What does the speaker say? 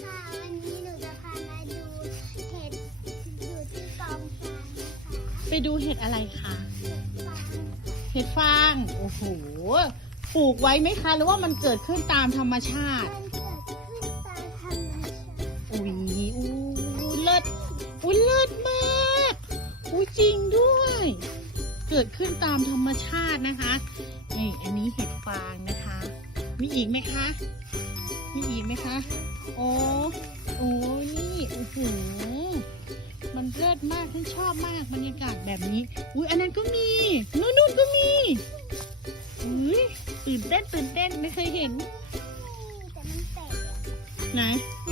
ค่ะวันนี้หนูจะพามาดูเห็ดอยู่ที่กองฟางนะคะ ไปดูเห็ดอะไรคะ เห็ดฟาง เห็ดฟาง โอ้โห ปลูกไว้ไหมคะ หรือว่ามันเกิดขึ้นตามธรรมชาติ มันเกิดขึ้นตามธรรมชาติ อุ้ยอู้เลิศอุ้ยเลิศมากอุ้ยจริงด้วย เกิดขึ้นตามธรรมชาตินะคะนี่อันนี้เห็ดฟางนะคะ มีอีกไหมคะ มีอีกไหมคะ โอ้โอ้นี่โอ้โหมันเลิศมากฉันชอบมากบรรยากาศแบบนี้อุ้ยอันนั้นก็มีนู่นก็มีอุ้ยตื่นเต้นไม่เคยเห็น แต่มันแปลก ไหน นี่